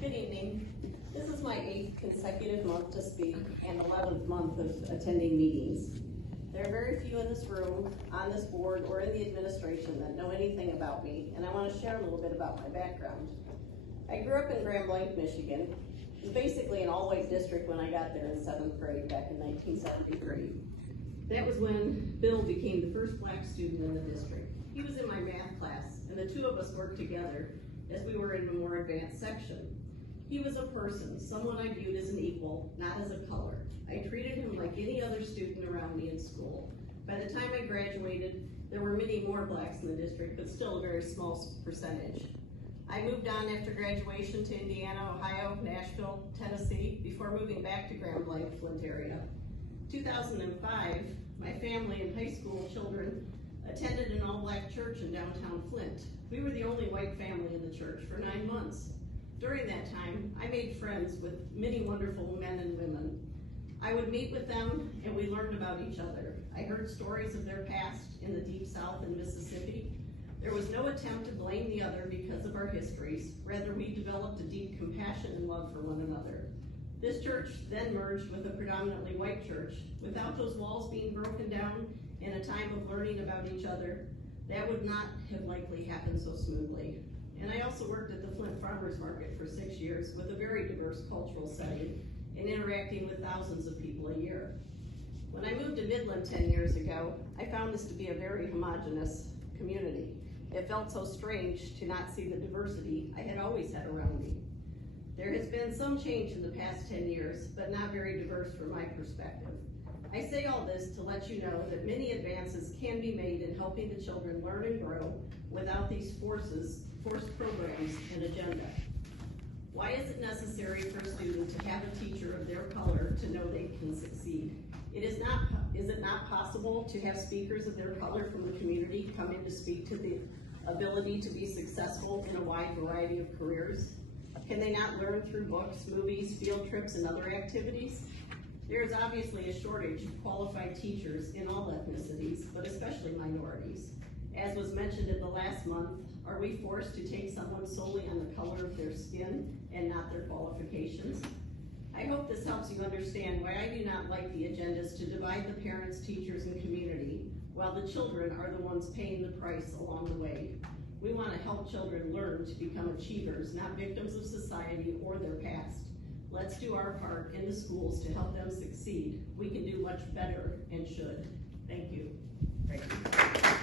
Good evening. This is my 8th consecutive month to speak and 11th month of attending meetings. There are very few in this room, on this board, or in the administration that know anything about me, and I want to share a little bit about my background. I grew up in Grand Blanc, Michigan. It was basically an all-white district when I got there in 7th grade back in 1973. That was when Bill became the first black student in the district. He was in my math class, and the two of us worked together as we were in a more advanced section. He was a person, someone I viewed as an equal, not as a color. I treated him like any other student around me in school. By the time I graduated, there were many more blacks in the district, but still a very small percentage. I moved on after graduation to Indiana, Ohio, Nashville, Tennessee, before moving back to Grand Blanc, Flint area. 2005, my family and high school children attended an all-black church in downtown Flint. We were the only white family in the church for 9 months. During that time, I made friends with many wonderful men and women. I would meet with them and we learned about each other. I heard stories of their past in the Deep South and Mississippi. There was no attempt to blame the other because of our histories. Rather, we developed a deep compassion and love for one another. This church then merged with a predominantly white church. Without those walls being broken down in a time of learning about each other, that would not have likely happened so smoothly. And I also worked at the Flint Farmers Market for 6 years with a very diverse cultural setting and interacting with thousands of people a year. When I moved to Midland 10 years ago, I found this to be a very homogeneous community. It felt so strange to not see the diversity I had always had around me. There has been some change in the past 10 years, but not very diverse from my perspective. I say all this to let you know that many advances can be made in helping the children learn and grow without these forced programs and agenda. Why is it necessary for a student to have a teacher of their color to know they can succeed? Is it not possible to have speakers of their color from the community come in to speak to the ability to be successful in a wide variety of careers? Can they not learn through books, movies, field trips, and other activities? There is obviously a shortage of qualified teachers in all ethnicities, but especially minorities. As was mentioned in the last month, are we forced to take someone solely on the color of their skin and not their qualifications? I hope this helps you understand why I do not like the agendas to divide the parents, teachers, and community, while the children are the ones paying the price along the way. We want to help children learn to become achievers, not victims of society or their past. Let's do our part in the schools to help them succeed. We can do much better and should. Thank you. Thank you.